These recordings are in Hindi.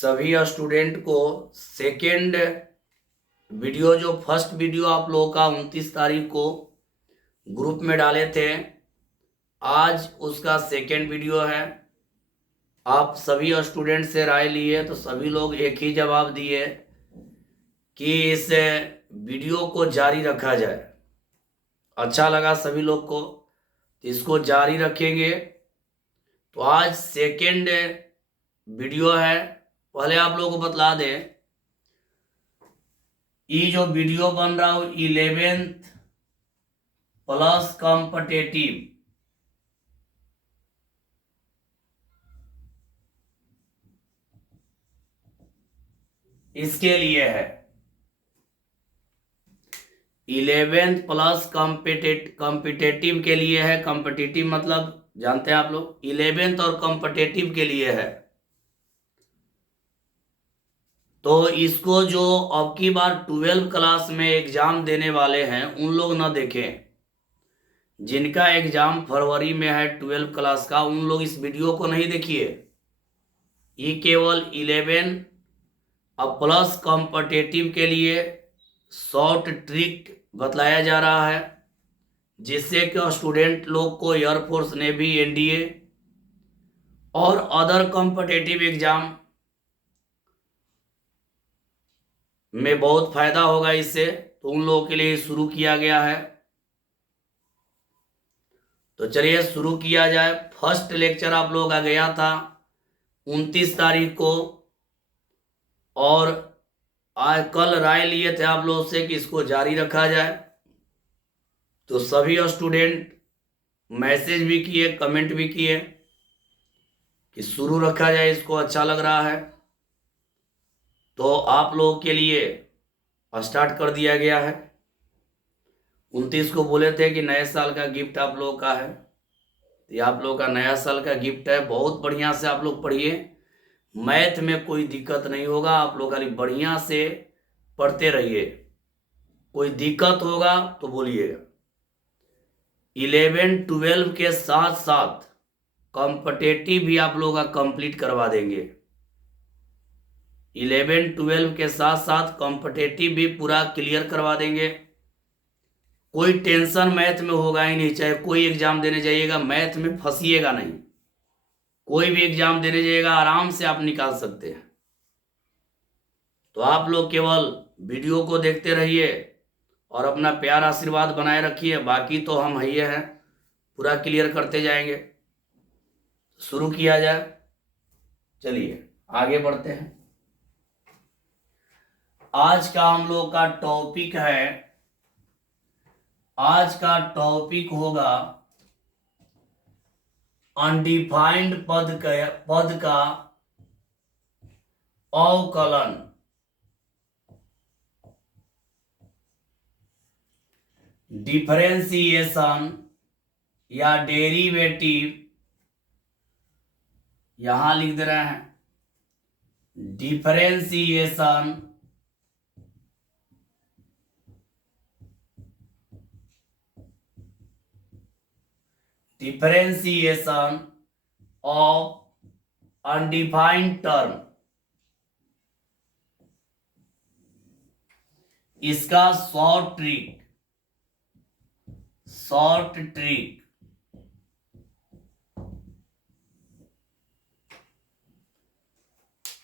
सभी स्टूडेंट को सेकेंड वीडियो, जो फर्स्ट वीडियो आप लोगों का 29 तारीख को ग्रुप में डाले थे, आज उसका सेकेंड वीडियो है। आप सभी स्टूडेंट से राय लिए तो सभी लोग एक ही जवाब दिए कि इस वीडियो को जारी रखा जाए। अच्छा लगा सभी लोग को, तो इसको जारी रखेंगे। तो आज सेकेंड वीडियो है। पहले आप लोगों को बतला दें, ये जो वीडियो बन रहा हो 11th प्लस कॉम्पिटेटिव, इसके लिए है। 11th प्लस कॉम्पिटेटिव के लिए है। कॉम्पिटेटिव मतलब जानते हैं आप लोग, 11th और कॉम्पिटेटिव के लिए है। तो इसको जो अब की बार 12 क्लास में एग्जाम देने वाले हैं उन लोग ना देखें। जिनका एग्जाम फरवरी में है 12 क्लास का, उन लोग इस वीडियो को नहीं देखिए। ये केवल 11 अब प्लस कॉम्पिटेटिव के लिए शॉर्ट ट्रिक बतलाया जा रहा है, जिससे कि स्टूडेंट लोग को एयरफोर्स, नेवी, एनडीए और अदर कॉम्पिटेटिव एग्जाम में बहुत फायदा होगा इससे। तो उन लोगों के लिए शुरू किया गया है। तो चलिए शुरू किया जाए। फर्स्ट लेक्चर आप लोगों का गया था 29 तारीख को, और आज कल राय लिए थे आप लोगों से कि इसको जारी रखा जाए। तो सभी स्टूडेंट मैसेज भी किए, कमेंट भी किए कि शुरू रखा जाए, इसको अच्छा लग रहा है। तो आप लोगों के लिए स्टार्ट कर दिया गया है। 29 को बोले थे कि नए साल का गिफ्ट आप लोगों का है। ये आप लोगों का नया साल का गिफ्ट है। बहुत बढ़िया से आप लोग पढ़िए। मैथ में कोई दिक्कत नहीं होगा। आप लोग खाली बढ़िया से पढ़ते रहिए। कोई दिक्कत होगा तो बोलिएगा। 11 12 के साथ साथ कॉम्पिटेटिव भी आप लोगों का कंप्लीट करवा देंगे। 11 12 के साथ साथ कॉम्पिटेटिव भी पूरा क्लियर करवा देंगे। कोई टेंशन मैथ में होगा ही नहीं। चाहे कोई एग्जाम देने जाइएगा, मैथ में फंसिएगा नहीं। कोई भी एग्जाम देने जाइएगा, आराम से आप निकाल सकते हैं। तो आप लोग केवल वीडियो को देखते रहिए और अपना प्यार आशीर्वाद बनाए रखिए। बाकी तो हम ही हैं, पूरा क्लियर करते जाएंगे। शुरू किया जाए। चलिए आगे बढ़ते हैं। आज का हम लोग का टॉपिक है, आज का टॉपिक होगा अनडिफाइंड पद का अवकलन। डिफरेंशिएशन या डेरिवेटिव, यहां लिख दे रहे हैं डिफरेंशिएशन ऑफ अनडिफाइंड टर्म। इसका शॉर्ट ट्रिक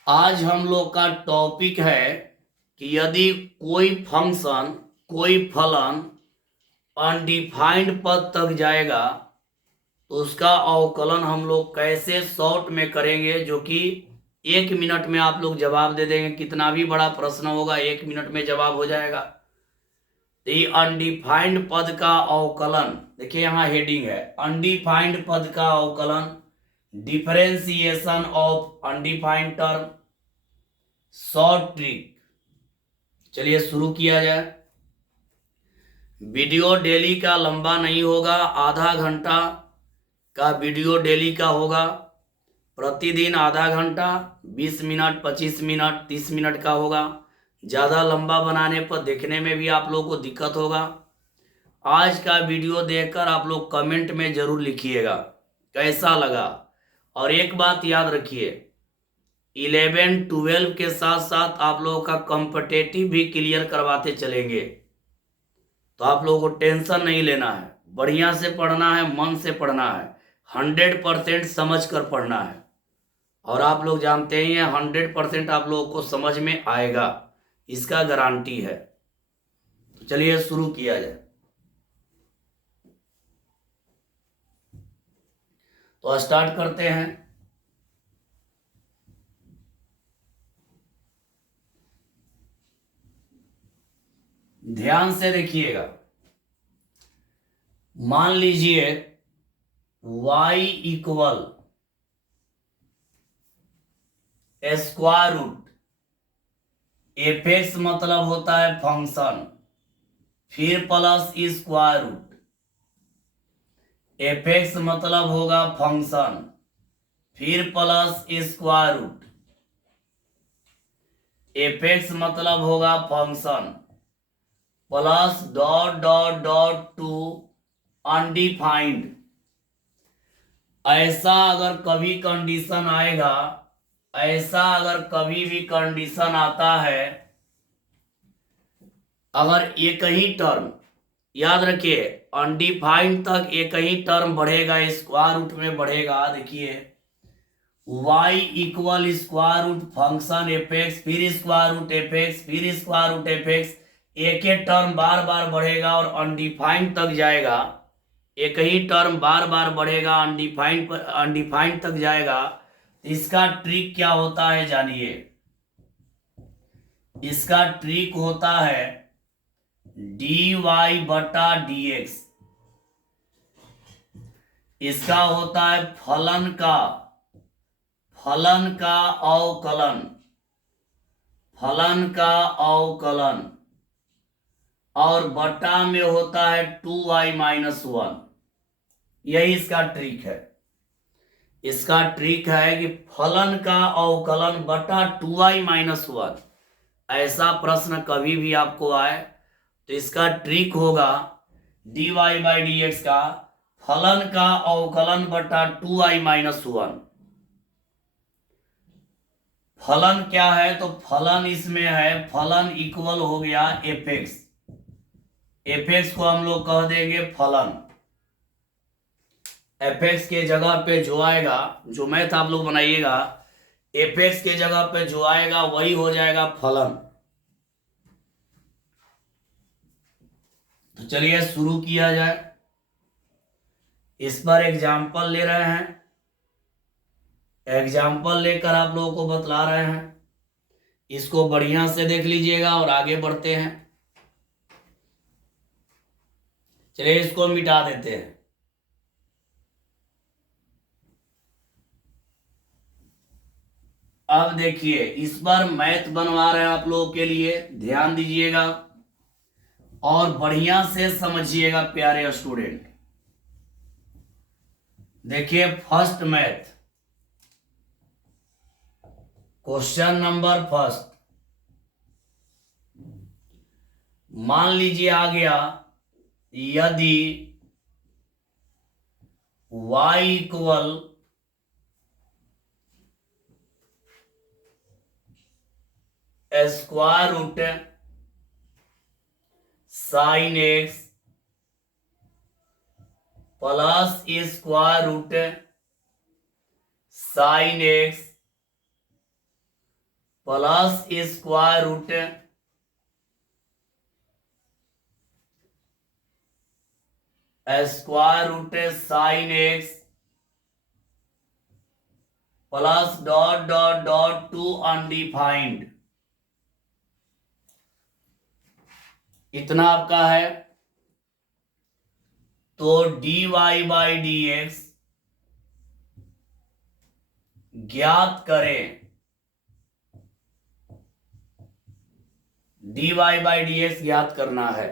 आज हम लोग का टॉपिक है कि यदि कोई फंक्शन, कोई फलन अनडिफाइंड पद तक जाएगा तो उसका अवकलन हम लोग कैसे शॉर्ट में करेंगे, जो कि 1 मिनट में आप लोग जवाब दे देंगे। कितना भी बड़ा प्रश्न होगा 1 मिनट में जवाब हो जाएगा। तो ये अनडिफाइंड पद का अवकलन, देखिए यहाँ हेडिंग है, अनडिफाइंड पद का अवकलन, differentiation of undefined term, short trick. चलिए शुरू किया जाए। वीडियो डेली का लंबा नहीं होगा, आधा घंटा का वीडियो डेली का होगा। प्रतिदिन आधा घंटा, 20 मिनट, 25 मिनट, 30 मिनट का होगा। ज़्यादा लंबा बनाने पर देखने में भी आप लोगों को दिक्कत होगा। आज का वीडियो देखकर आप लोग कमेंट में ज़रूर लिखिएगा कैसा लगा। और एक बात याद रखिए, 11 12 के साथ साथ आप लोगों का कॉम्पिटेटिव भी क्लियर करवाते चलेंगे। तो आप लोगों को टेंशन नहीं लेना है, बढ़िया से पढ़ना है, मन से पढ़ना है, 100% समझ कर पढ़ना है। और आप लोग जानते ही हैं 100% आप लोगों को समझ में आएगा, इसका गारंटी है। तो चलिए शुरू किया जाए। तो स्टार्ट करते हैं। ध्यान से देखिएगा। मान लीजिए y equal square root F X मतलब होता है फंक्शन, फिर plus square root F X मतलब होगा फंक्शन, फिर plus square root F X मतलब होगा function, plus dot dot dot to undefined. ऐसा अगर कभी कंडीशन आएगा, ऐसा अगर कभी भी कंडीशन आता है, अगर एक ही टर्म, याद रखिए अनडिफाइंड तक एक ही टर्म बढ़ेगा, स्क्वायर रूट में बढ़ेगा। देखिए y equal square root function F X, फिर स्क्वायर रूट एफ एक्स, फिर स्क्वायर रूट एफ एक्स, एक ही टर्म बार बार बढ़ेगा और अनडिफाइंड तक जाएगा। एक ही टर्म बार बार बढ़ेगा, अनडिफाइंड तक जाएगा। इसका ट्रिक क्या होता है जानिए। इसका ट्रिक होता है dy बटा dx। इसका होता है फलन का अवकलन, फलन का अवकलन, और बटा में होता है 2y माइनस 1। यही इसका ट्रिक है। इसका ट्रिक है कि फलन का अवकलन बटा 2y माइनस 1। ऐसा प्रश्न कभी भी आपको आए तो इसका ट्रिक होगा dy बाई डी एक्स का फलन का अवकलन बटा 2y माइनस 1। फलन क्या है, तो फलन इसमें है, फलन इक्वल हो गया एफ एक्स। एफ एक्स को हम लोग कह देंगे फलन। एफ एक्स के जगह पे जो आएगा, जो मैथ आप लोग बनाइएगा, एफ एक्स के जगह पे जो आएगा वही हो जाएगा फलन। तो चलिए शुरू किया जाए। इस पर एग्जाम्पल ले रहे हैं, एग्जाम्पल लेकर आप लोगों को बतला रहे हैं। इसको बढ़िया से देख लीजिएगा और आगे बढ़ते हैं। चलिए इसको मिटा देते हैं। अब देखिए इस बार मैथ बनवा रहे हैं आप लोगों के लिए, ध्यान दीजिएगा और बढ़िया से समझिएगा प्यारे स्टूडेंट। देखिए first math, question number first. मान लीजिए आ गया यदि y equal square root sine X plus square root sine X plus square root sine X plus dot dot dot to undefined. इतना आपका है। तो dy बाई डी एक्स ज्ञात करें, dy बाई डी एक्स ज्ञात करना है।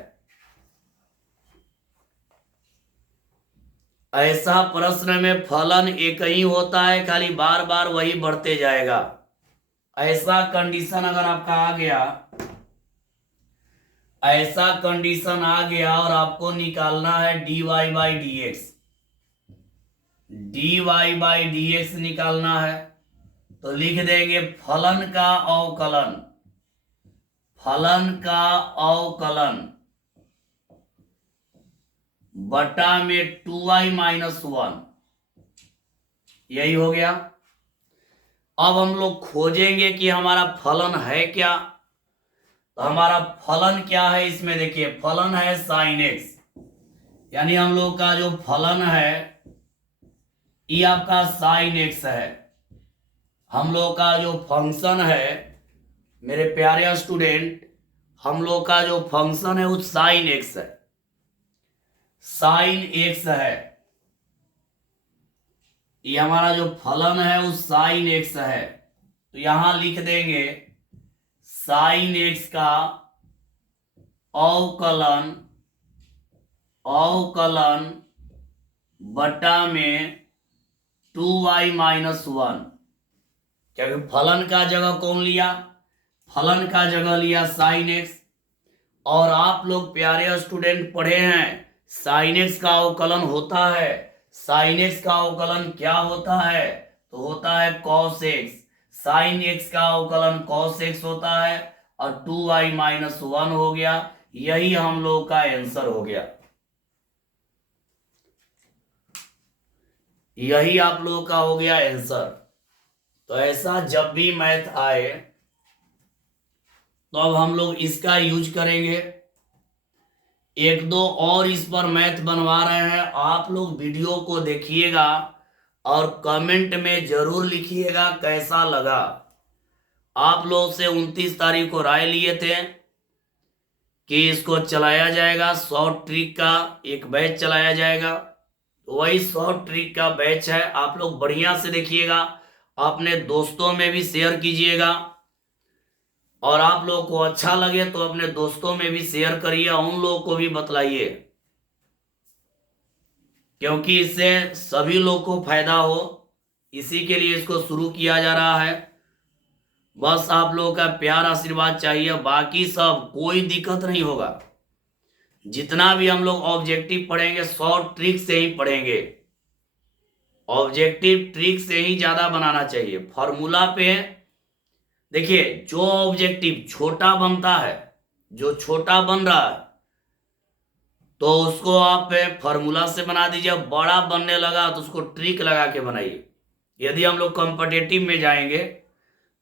ऐसा प्रश्न में फलन एक ही होता है, खाली बार बार वही बढ़ते जाएगा। ऐसा कंडीशन अगर आपका आ गया, ऐसा कंडीशन आ गया और आपको निकालना है dy by D x, dy by D x निकालना है, तो लिख देंगे फलन का अवकलन, फलन का अवकलन बटा में 2y-1, यही हो गया। अब हम लोग खोजेंगे कि हमारा फलन है क्या। तो हमारा फलन क्या है, इसमें देखिए फलन है sin x, यानी हम लोग का जो फलन है ये आपका sin x है। हम लोग का जो फंक्शन है मेरे प्यारे स्टूडेंट, हम लोग का जो फंक्शन है वो sin x है, sin x है। ये हमारा जो फलन है वो sin x है। तो यहां लिख देंगे sin x का अवकलन, अवकलन बटा में 2y-1, क्योंकि फलन का जगह कौन लिया, फलन का जगह लिया sin x। और आप लोग प्यारे स्टूडेंट पढ़े हैं sin x का अवकलन होता है, sin x का अवकलन क्या होता है, तो होता है cos x। sin x का अवकलन cos x होता है और 2y-1 हो गया। यही हम लोग का आंसर हो गया, यही आप लोग का हो गया आंसर। तो ऐसा जब भी मैथ आए तो अब हम लोग इसका यूज करेंगे। एक दो और इस पर मैथ बनवा रहे हैं, आप लोग वीडियो को देखिएगा और कमेंट में जरूर लिखिएगा कैसा लगा। आप लोग से 29 तारीख को राय लिए थे कि इसको चलाया जाएगा, शॉर्ट ट्रिक का एक बैच चलाया जाएगा। वही शॉर्ट ट्रिक का बैच है, आप लोग बढ़िया से देखिएगा, अपने दोस्तों में भी शेयर कीजिएगा और आप लोग को अच्छा लगे तो अपने दोस्तों में भी शेयर करिए, उन लोगों को भी बतलाइए, क्योंकि इससे सभी लोग को फायदा हो, इसी के लिए इसको शुरू किया जा रहा है। बस आप लोगों का प्यार आशीर्वाद चाहिए, बाकी सब कोई दिक्कत नहीं होगा। जितना भी हम लोग ऑब्जेक्टिव पढ़ेंगे शॉर्ट ट्रिक से ही पढ़ेंगे, ऑब्जेक्टिव ट्रिक से ही ज्यादा बनाना चाहिए। फॉर्मूला पे देखिए जो ऑब्जेक्टिव छोटा बनता है, जो छोटा बन रहा है तो उसको आप फॉर्मूला से बना दीजिए, बड़ा बनने लगा तो उसको ट्रिक लगा के बनाइए। यदि हम लोग कॉम्पिटिटिव में जाएंगे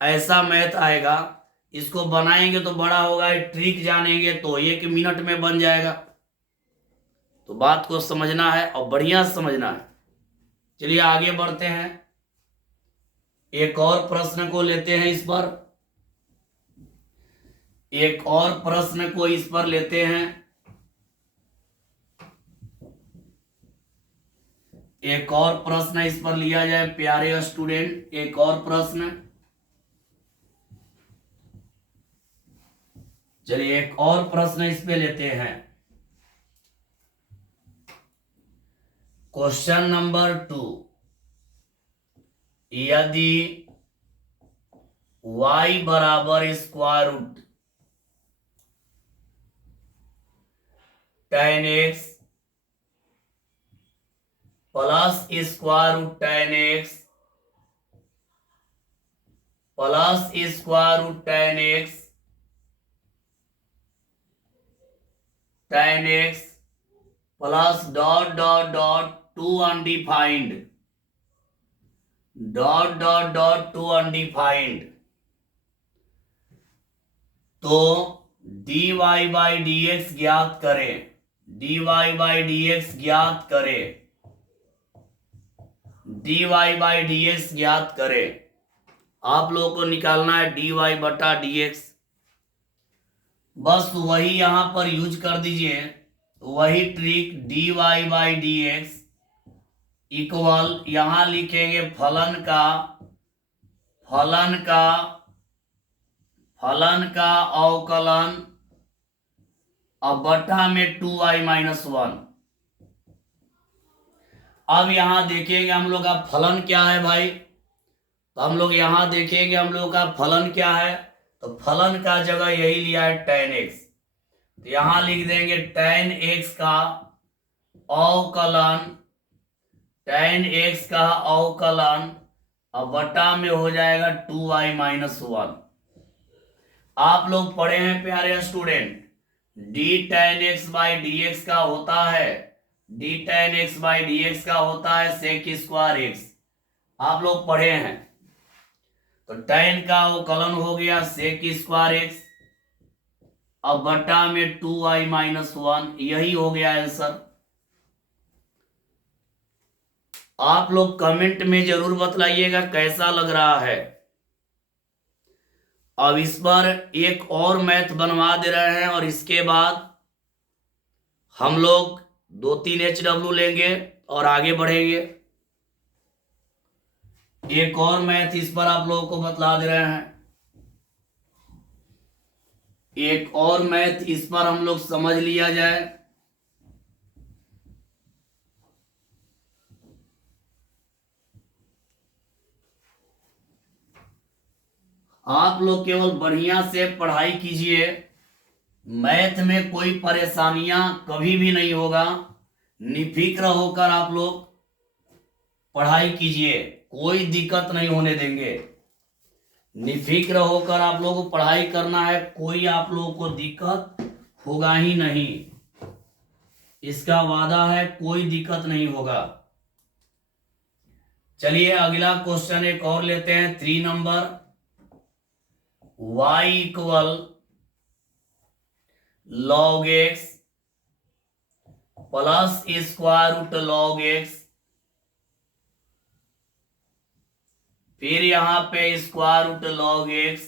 ऐसा मैथ आएगा, इसको बनाएंगे तो बड़ा होगा, ट्रिक जानेंगे तो 1 मिनट में बन जाएगा। तो बात को समझना है और बढ़िया समझना है। चलिए आगे बढ़ते हैं, एक और प्रश्न को लेते हैं इस पर, एक और प्रश्न को इस पर लेते हैं। एक और प्रश्न इस पर लिया जाए प्यारे स्टूडेंट, एक और प्रश्न। चलिए एक और प्रश्न इस पे लेते हैं। क्वेश्चन नंबर 2, यदि y बराबर square root tan x plus square root tan x plus square root tan x plus dot dot dot to undefined, dot dot dot to undefined, तो dy बाई डी एक्स ज्ञात करें, dy बाई डी एक्स ज्ञात करें, dy बाई डी एक्स ज्ञात करें। आप लोगों को निकालना है dy बटा डी एक्स, बस वही यहां पर यूज कर दीजिए, वही trick dy by D x equal, यहां लिखेंगे फलन का, फलन का, फलन का अवकलन अब बटा में 2y-1। अब यहां देखेंगे हम लोग का फलन क्या है भाई, तो हम लोग यहां देखेंगे हम लोग का फलन क्या है, तो फलन का जगह यही लिया है tan x, तो यहां लिख देंगे tan x का अवकलन, tan x का अवकलन अब बटा में हो जाएगा 2y-1। आप लोग पढ़े हैं प्यारे student, d tan x by D X का होता है, d tan x by D X का होता है सेक स्क्वायर एक्स। आप लोग पढ़े हैं। तो tan का अवकलन हो गया सेक स्क्वायर एक्स, अब बटा में 2y-1, यही हो गया आंसर। आप लोग कमेंट में जरूर बतलाइएगा कैसा लग रहा है। अब इस पर एक और मैथ बनवा दे रहे हैं और इसके बाद हम लोग 2-3 HW लेंगे और आगे बढ़ेंगे। एक और मैथ इस पर आप लोगों को बतला दे रहे हैं, एक और मैथ इस पर हम लोग समझ लिया जाए। आप लोग केवल बढ़िया से पढ़ाई कीजिए, मैथ में कोई परेशानियां कभी भी नहीं होगा। निफिक्र होकर आप लोग पढ़ाई कीजिए, कोई दिक्कत नहीं होने देंगे। निफिक्र होकर आप लोगों को पढ़ाई करना है, कोई आप लोगों को दिक्कत होगा ही नहीं, इसका वादा है, कोई दिक्कत नहीं होगा। चलिए अगला क्वेश्चन एक और लेते हैं, 3 number. y equal log x plus square root log x, फिर यहां पे square root log x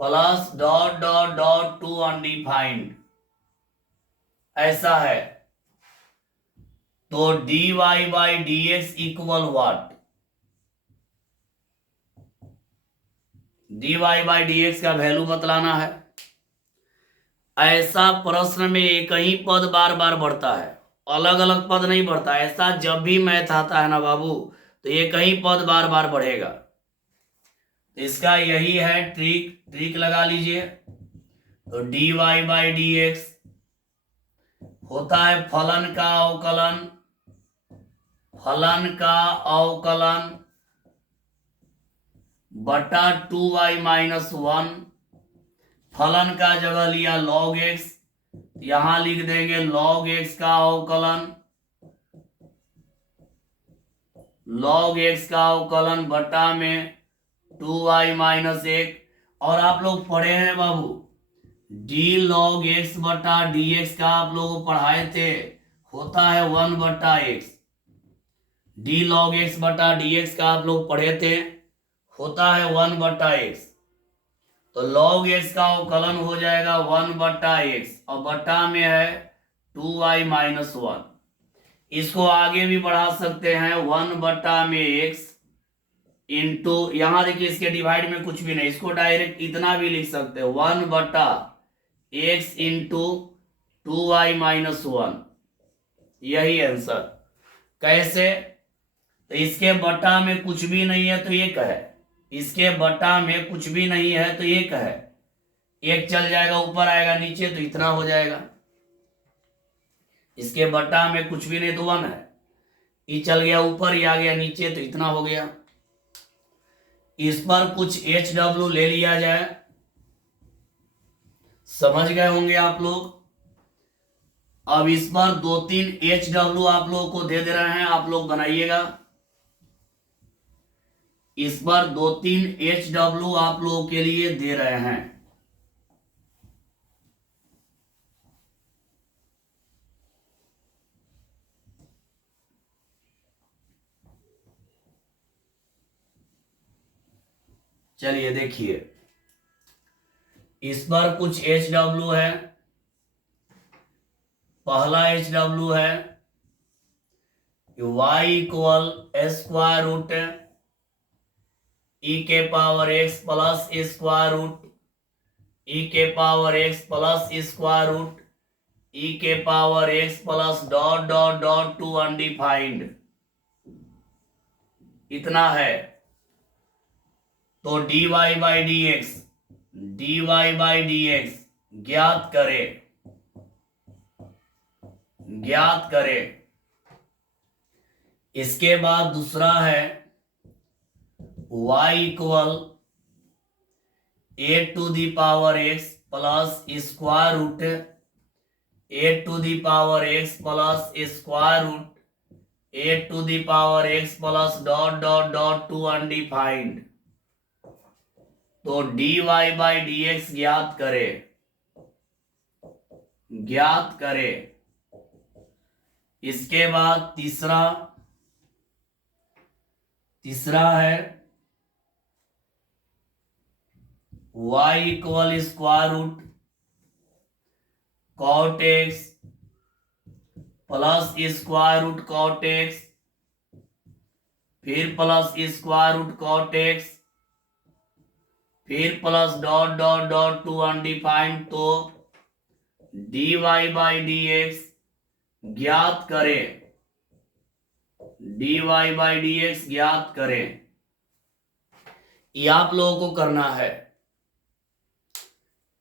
plus dot dot dot to undefined, ऐसा है। तो dy by D x equal what? dy by D X का वैल्यू बतलाना है। ऐसा प्रश्न में एक ही पद बार बार बढ़ता है, अलग अलग पद नहीं बढ़ता। ऐसा जब भी मैथ आता है ना बाबू, तो एक ही पद बार बार बढ़ेगा। इसका यही है ट्रिक लगा लीजिए। तो dy बाई डी एक्स होता है फलन का अवकलन, फलन का अवकलन बटा 2y-1। फलन का जगह लिया log x, यहां लिख देंगे log x का अवकलन, log x का अवकलन बटा में 2y-1। और आप लोग पढ़े हैं बाबू, d log x बटा dx का आप लोग पढ़ाए थे, होता है 1/x। d log x बटा dx का आप लोग पढ़े थे, होता है 1/x। तो log x का अवकलन हो जाएगा 1/x और बटा में है 2y-1। इसको आगे भी बढ़ा सकते हैं, 1/x इंटू, यहां देखिए इसके डिवाइड में कुछ भी नहीं, इसको डायरेक्ट इतना भी लिख सकते हैं 1/x इंटू 2y-1, यही आंसर। कैसे? तो इसके बटा में कुछ भी नहीं है तो एक है, इसके बटा में कुछ भी नहीं है तो एक है, एक चल जाएगा ऊपर आएगा नीचे तो इतना हो जाएगा। इसके बटा में कुछ भी नहीं तो 1 है, ये चल गया ऊपर, ये आ गया नीचे तो इतना हो गया। इस पर कुछ HW ले लिया जाए, समझ गए होंगे आप लोग। अब इस पर 2-3 HW आप लोगों को दे रहे हैं, आप लोग बनाइएगा। इस पर 2-3 HW आप लोगों के लिए दे रहे हैं। चलिए देखिए, इस पर कुछ HW है। पहला HW है y equal square root e के power x plus square root e के power x plus square root e के power x plus dot dot dot to undefined, इतना है। तो dy बाई डी एक्स ज्ञात करें। इसके बाद दूसरा है y equal a to the power x plus square root a to the power x plus square root a to the power x plus dot dot dot to undefined. तो dy बाई डी एक्स ज्ञात करे। इसके बाद तीसरा है y equal square root cot x plus square root cot x फिर plus square root cot x फिर plus dot dot dot to undefined. तो dy बाई डी एक्स ज्ञात करें, dy बाई डी एक्स ज्ञात करें। ये आप लोगों को करना है,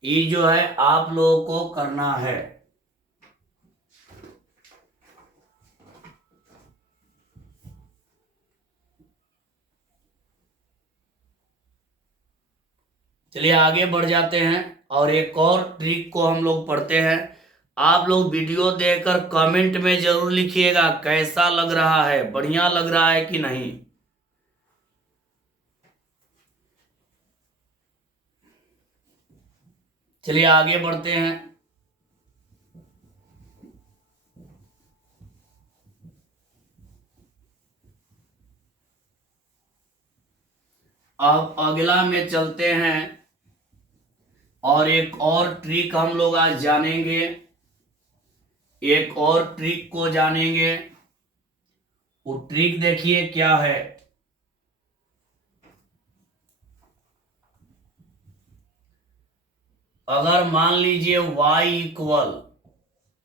ये जो है आप लोगों को करना है। चलिए आगे बढ़ जाते हैं और एक और ट्रिक को हम लोग पढ़ते हैं। आप लोग वीडियो देखकर कमेंट में जरूर लिखिएगा कैसा लग रहा है, बढ़िया लग रहा है कि नहीं। चलिए आगे बढ़ते हैं। अब अगला में चलते हैं और एक और ट्रिक हम लोग आज जानेंगे, एक और ट्रिक को जानेंगे। वो ट्रिक देखिए क्या है। अगर मान लीजिए y इक्वल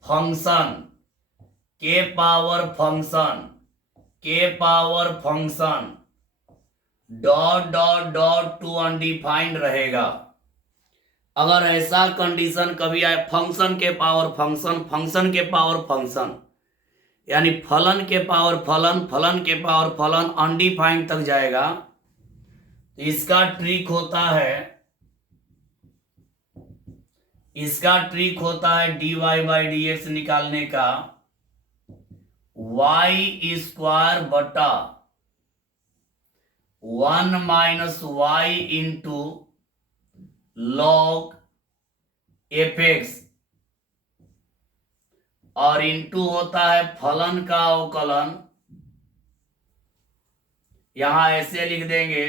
फंक्शन के power function dot dot dot to undefined रहेगा। अगर ऐसा कंडीशन कभी आए फंक्शन के पावर फंक्शन यानी फलन के पावर फलन अनडिफाइंड तक जाएगा, तो इसका ट्रिक होता है dy बाई डी एक्स निकालने का y स्क्वायर बटा 1 minus Y into log F X, और इंटू होता है फलन का अवकलन। यहां ऐसे लिख देंगे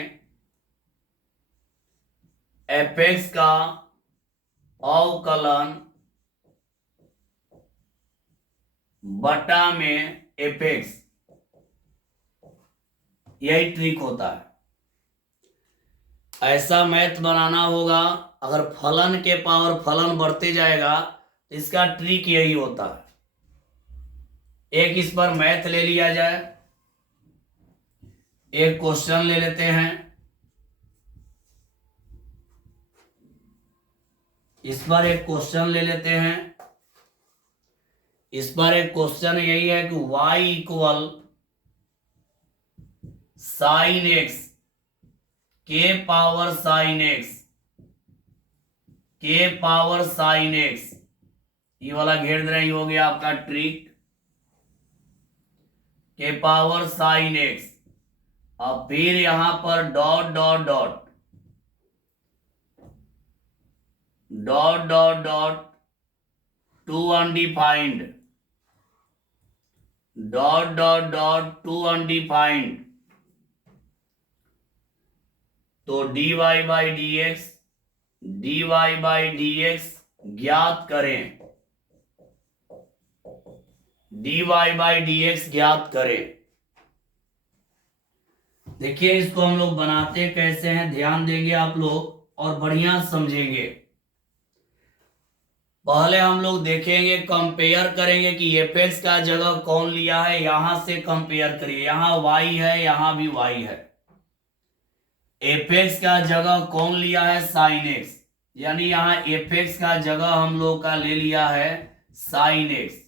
एफ एक्स का अवकलन बटा में एफ एक्स। यही ट्रिक होता है। ऐसा मैथ बनाना होगा। अगर फलन के पावर फलन बढ़ते जाएगा तो इसका ट्रिक यही होता है। एक इस पर मैथ ले लिया जाए, एक क्वेश्चन ले लेते हैं। इस पर एक क्वेश्चन ले लेते हैं। इस पर एक क्वेश्चन यही है कि y इक्वल साइन एक्स के पावर साइन एक्स, ये वाला घेर दे रहे, हो गया आपका ट्रिक के पावर साइन एक्स। और फिर यहां पर dot dot dot dot dot dot to undefined, dot dot dot to undefined. तो dy बाई डी एक्स ज्ञात करें, dy बाई डी एक्स ज्ञात करें। देखिए इसको हम लोग बनाते कैसे हैं, ध्यान देंगे आप लोग और बढ़िया समझेंगे। पहले हम लोग देखेंगे, कंपेयर करेंगे कि एफ एक्स का जगह कौन लिया है। यहां से कंपेयर करिए, यहां y है, यहां भी y है। एफ एक्स का जगह कौन लिया है, साइन एक्स, यानी यहां एफ एक्स का जगह हम लोग का ले लिया है साइन एक्स।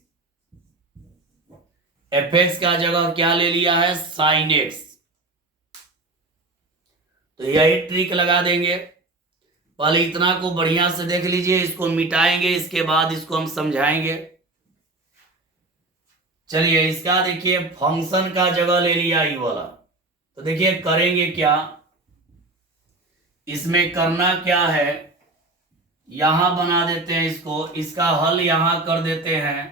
एफ एक्स का जगह क्या ले लिया है, साइन एक्स। तो यही ट्रिक लगा देंगे। पहले इतना को बढ़िया से देख लीजिए, इसको मिटाएंगे, इसके बाद इसको हम समझाएंगे। चलिए इसका देखिए, फंक्शन का जगह ले लिया ये वाला। तो देखिए करेंगे क्या, इसमें करना क्या है, यहां बना देते हैं इसको, इसका हल यहां कर देते हैं।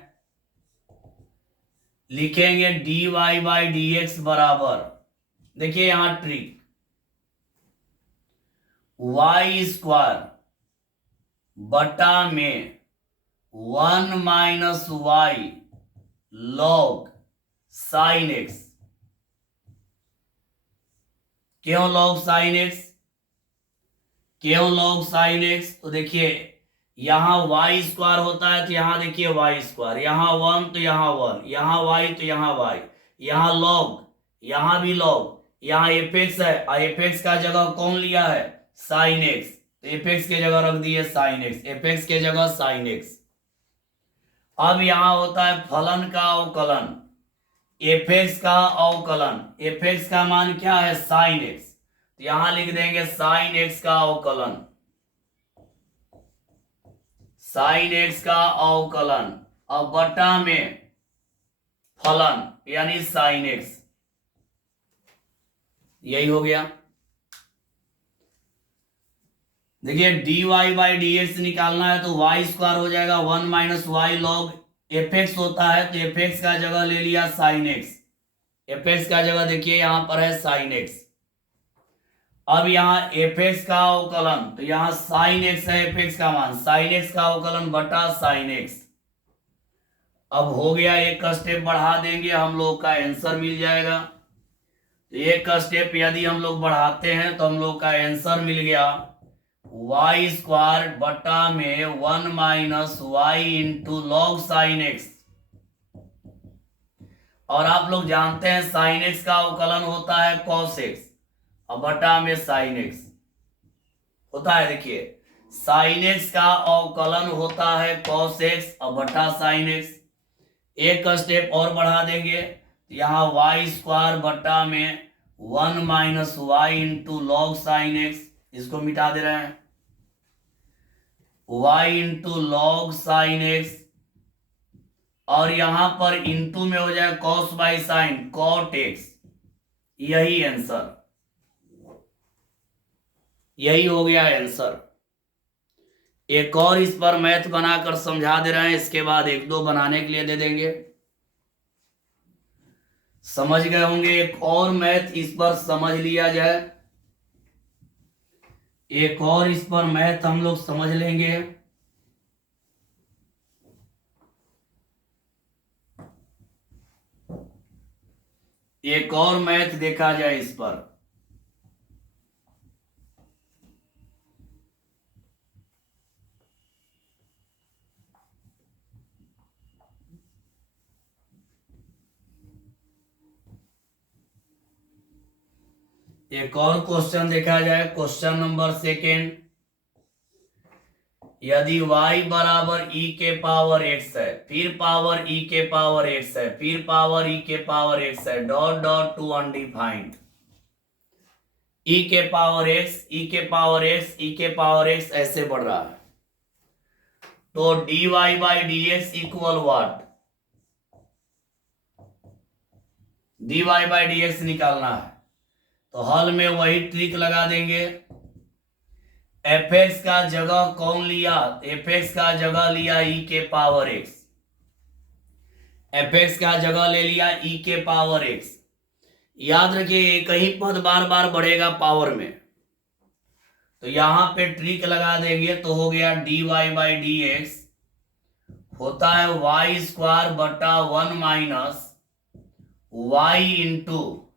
लिखेंगे dy बाई डी एक्स बराबर, देखिए यहां ट्रिक, वाई स्क्वायर बटा में 1 minus Y log sine X. क्यों लॉग साइन एक्स, क्यों लॉग साइन एक्स? तो देखिए यहां वाई स्क्वायर होता है, तो यहां देखिए वाई स्क्वायर, यहां 1 तो यहां 1, यहां वाई तो यहां वाई, यहां लॉग, यहां भी लॉग, यहां एफ एक्स है, और एफ एक्स का जगह कौन लिया है, साइन एक्स। तो एफ एक्स के जगह रख दिए साइन एक्स, एफ एक्स के जगह साइन एक्स। अब यहां होता है फलन का अवकलन, एफ एक्स का अवकलन, एफ एक्स का मान क्या है, साइन एक्स। तो यहां लिख देंगे साइन एक्स का अवकलन, साइन एक्स का अवकलन, और बटा में फलन यानी साइन एक्स, यही हो गया। देखिए dy बाई डी एक्स निकालना है, तो वाई स्क्वायर हो जाएगा 1 minus Y log F X होता है, तो एफ एक्स का जगह ले लिया साइन एक्स, एफ एक्स का जगह देखिए यहां पर है साइन एक्स। अब यहाँ एफ एक्स का अवकलन, तो यहाँ साइन एक्स है एफ एक्स का मान, साइन एक्स का अवकलन बटा साइन एक्स। अब हो गया, एक स्टेप बढ़ा देंगे, हम लोग का आंसर मिल जाएगा। तो एक स्टेप यदि हम लोग बढ़ाते हैं तो हम लोग का आंसर मिल गया, वाई स्क्वायर बटा में 1 minus Y into log sine X. और आप लोग जानते हैं साइन एक्स का अवकलन होता है कॉस एक्स, और बटा में साइन एक्स होता है। देखिए साइन एक्स का अवकलन होता है कॉस एक्स और बटा साइन एक्स। एक स्टेप और बढ़ा देंगे, यहाँ वाई स्क्वायर बटा में 1 minus Y into log sine X, इसको मिटा दे रहे हैं, Y into log sine X, और यहां पर इंटू में हो जाए cos by sine cot X. यही आंसर, यही हो गया आंसर। एक और इस पर मैथ बनाकर समझा दे रहे हैं, इसके बाद एक दो बनाने के लिए दे देंगे। समझ गए होंगे, एक और मैथ इस पर समझ लिया जाए, एक और इस पर मैथ हम लोग समझ लेंगे। एक और मैथ देखा जाए इस पर। एक और क्वेश्चन देखा जाए, क्वेश्चन नंबर सेकेंड। यदि y बराबर e के पावर x है, फिर पावर e के पावर x है, फिर पावर e के पावर x है, dot dot to undefined, e के पावर x, e के पावर x, e के पावर x ऐसे बढ़ रहा है, तो dy by D x equal what, dy by D x निकालना है। तो हल में वही ट्रिक लगा देंगे, एफ एक्स का जगह कौन लिया, एफ एक्स का जगह लिया e के पावर x, एफ एक्स का जगह ले लिया e के पावर x। याद रखिए एक ही पद बार बार बढ़ेगा पावर में, तो यहां पे ट्रिक लगा देंगे, तो हो गया dy बाई डी एक्स होता है वाई स्क्वायर बटा 1 minus Y into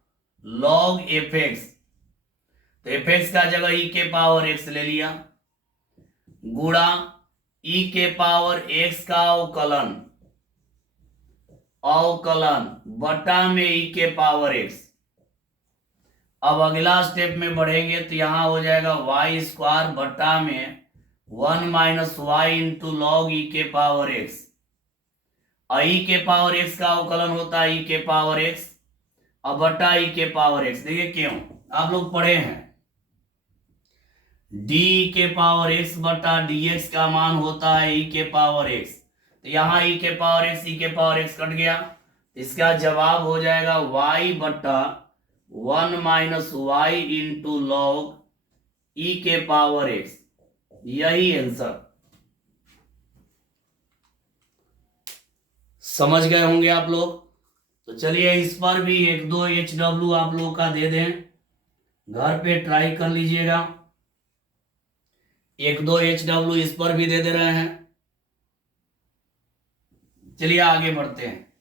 log F x. तो एफ एक्स का जगह ई के पावर एक्स ले लिया, गुणा ई के पावर एक्स का अवकलन, अवकलन बटा में ई के पावर एक्स। अब अगला स्टेप में बढ़ेंगे, तो यहां हो जाएगा वाई स्क्वायर बटा में 1 माइनस वाई इंटू लॉग ई के पावर एक्स, आई के पावर एक्स का अवकलन होता है ई के पावर एक्स अब बटा ई के पावर एक्स। देखिए क्यों, आप लोग पढ़े हैं डी के पावर एक्स बटा डी एक्स का मान होता है ई के पावर एक्स। तो यहाँ ई के पावर एक्स ई के पावर एक्स कट गया, इसका जवाब हो जाएगा y बटा 1 माइनस वाई इंटू लॉग ई के पावर एक्स। यही आंसर समझ गए होंगे आप लोग। तो चलिए इस पर भी 1-2 HW आप लोग का दे दें, घर पे ट्राई कर लीजिएगा। 1-2 HW इस पर भी दे दे रहे हैं। चलिए आगे बढ़ते हैं।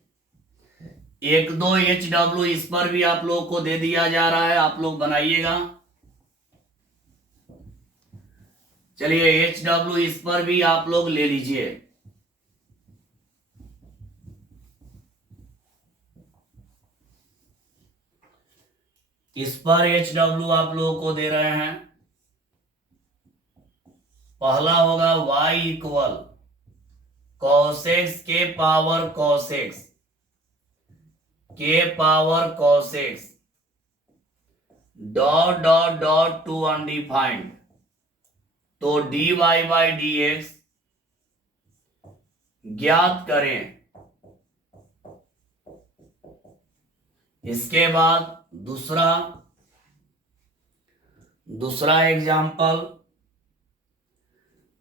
1-2 HW इस पर भी आप लोग को दे दिया जा रहा है, आप लोग बनाइएगा। चलिए HW इस पर भी आप लोग ले लीजिए। इस पर HW आप लोगों को दे रहे हैं। पहला होगा y इक्वल cos x के पावर cos x के power cos x dot dot dot to undefined. तो dy बाई डी एक्स ज्ञात करें। इसके बाद दूसरा example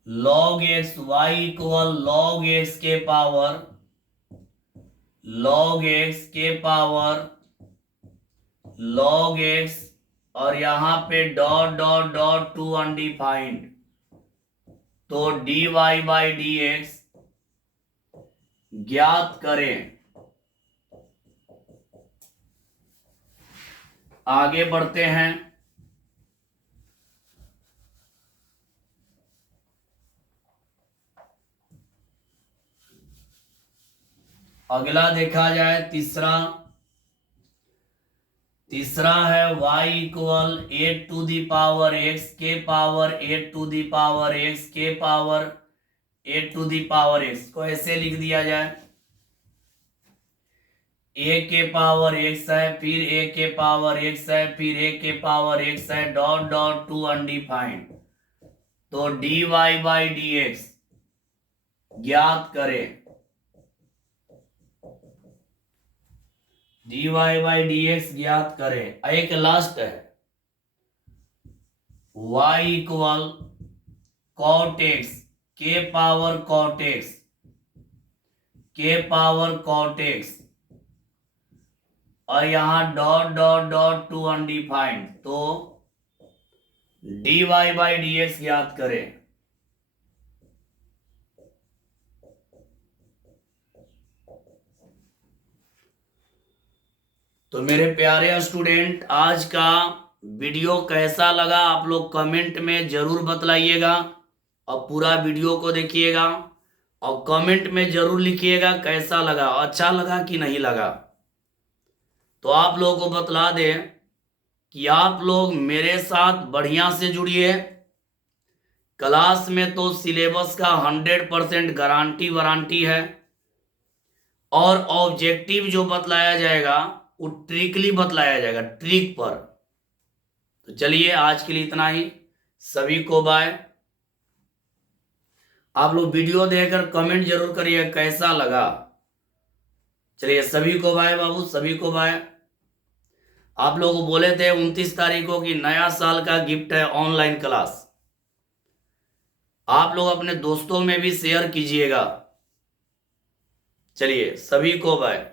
log x y equal log x के पावर log x और यहां पे dot dot dot to undefined. तो dy बाई डी एक्स ज्ञात करें। आगे बढ़ते हैं। अगला देखा जाए तीसरा है y equal 8 to the power x के power 8 to the power x के power 8 to the power x को ऐसे लिख दिया जाए। a के पावर x है, फिर a के पावर x है, फिर a के पावर x है, डॉट डॉट टू अनडिफाइंड। तो dy बाई डी एक्स ज्ञात करें। dy बाई डी एक्स ज्ञात करें। एक लास्ट है y इक्वल कॉट एक्स के पावर कॉट एक्स और यहां dot dot dot to undefined. तो dy बाई डी एक्स ज्ञात करें। तो मेरे प्यारे स्टूडेंट, आज का वीडियो कैसा लगा आप लोग कमेंट में जरूर बतलाइएगा और पूरा वीडियो को देखिएगा और कमेंट में जरूर लिखिएगा कैसा लगा, अच्छा लगा कि नहीं लगा। तो आप लोगों को बतला दें कि आप लोग मेरे साथ बढ़िया से जुड़िए। क्लास में तो सिलेबस का 100% गारंटी वारंटी है और ऑब्जेक्टिव जो बतलाया जाएगा वो ट्रिकली बतलाया जाएगा, ट्रिक पर। तो चलिए आज के लिए इतना ही। सभी को बाय। आप लोग वीडियो देखकर कमेंट जरूर करिए कैसा लगा। चलिए सभी को बाय बाबू, सभी को बाय। आप लोगों को बोले थे 29 तारीख को कि नया साल का गिफ्ट है ऑनलाइन क्लास। आप लोग अपने दोस्तों में भी शेयर कीजिएगा। चलिए सभी को बाय।